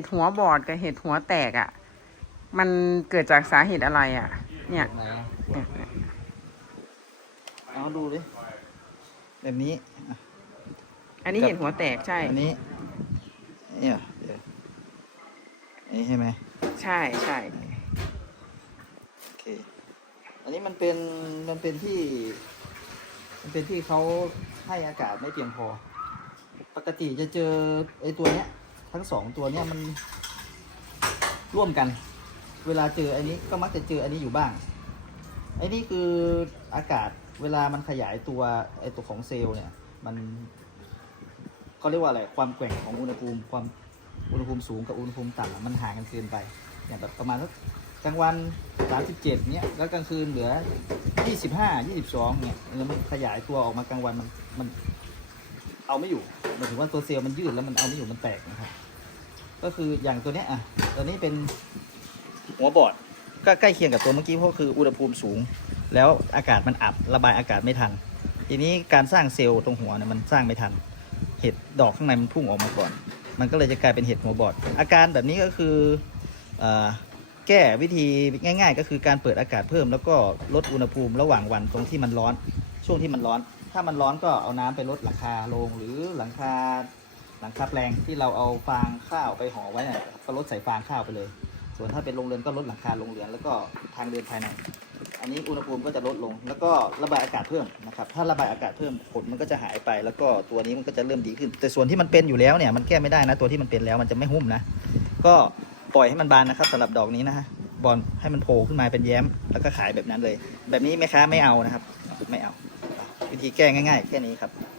ตุหัวบอดกับเหตุหัวแตกอะ่ะ มันเกิดจากสาเหตุอะไรอะ่ะ เนี่ยไหนอะเนี่ยเอาดูดิแบบนี้อะอันนี้กับเหตุหัวแตกใช่ อันนี้เนี่ยเดี๋ยวอันนี้ใช่ไหมใช่ใช่โอเคอันนี้มันเป็นมันเป็นที่ มันเป็นที่เขาให้อากาศไม่เพียงพอ ปกติจะเจอไอ้ตัวเนี้ย ทั้งสองตัวเนี้ยมันร่วมกัน เวลาเจออันนี้ก็มักจะเจออันนี้อยู่บ้างไอ้นี่คืออากาศเวลามันขยายตัวไอตัวของเซลล์เนี่ย มันเขาเรียกว่าอะไรความแกว่งของอุณหภูมิ ความอุณหภูมิสูงกับอุณหภูมิต่ำมันห่างกันเกินไป อย่างแบบประมาณสักกลางวัน 37เนี้ยแล้วกลางคืนเหลือ 25 22เนี่ยแล้วมันขยายตัวออกมากลางวันมันมันเอาไม่อยู่ หมายถึงว่าตัวเซลล์มันยืดแล้วมันเอาไม่อยู่มันแตกนะครับ ก็คืออย่างตัวเนี้ยอะตัวนี้เป็นหัวบอดก็ใกล้เคียงกับตัวเมื่อกี้เพราะคืออุณหภูมิสูง แล้วอากาศมันอับระบายอากาศไม่ทัน ทีนี้การสร้างเซลล์ตรงหัวเนี่ยมันสร้างไม่ทัน เห็ดดอกข้างในมันพุ่งออกมาก่อน มันก็เลยจะกลายเป็นเห็ดหัวบอด อาการแบบนี้ก็คืออแก้วิธีง่าย ๆ ก็คือการเปิดอากาศเพิ่ม แล้วก็ลดอุณหภูมิระหว่างวันตรงที่มันร้อน ช่วงที่มันร้อน ถ้ามันร้อนก็เอาน้ำไปลดหลังคาโรงหรือหลังคาหลังคาแปลงที่เราเอาฟางข้าวไปห่อไว้น่ะก็ลดใส่ฟางข้าวไปเลย ส่วนถ้าเป็นโรงเรือนก็ลดหลังคาโรงเรือนแล้วก็ทางเดินภายใน อันนี้อุณหภูมิก็จะลดลง แล้วก็ระบายอากาศเพิ่มนะครับ ถ้าระบายอากาศเพิ่มผลมันก็จะหายไป แล้วก็ตัวนี้มันก็จะเริ่มดีขึ้น แต่ส่วนที่มันเป็นอยู่แล้วเนี่ยมันแก้ไม่ได้นะ ตัวที่มันเป็นแล้วมันจะไม่หุ้มนะ ก็ปล่อยให้มันบานนะครับสำหรับดอกนี้นะฮะบอลให้มันโผล่ขึ้นมาเป็นแย้ม แล้วก็ขายแบบนั้นเลย แบบนี้แม่ค้าไม่เอานะครับ ไม่เอา วิธีแก้ง่าย ๆ แค่นี้ครับ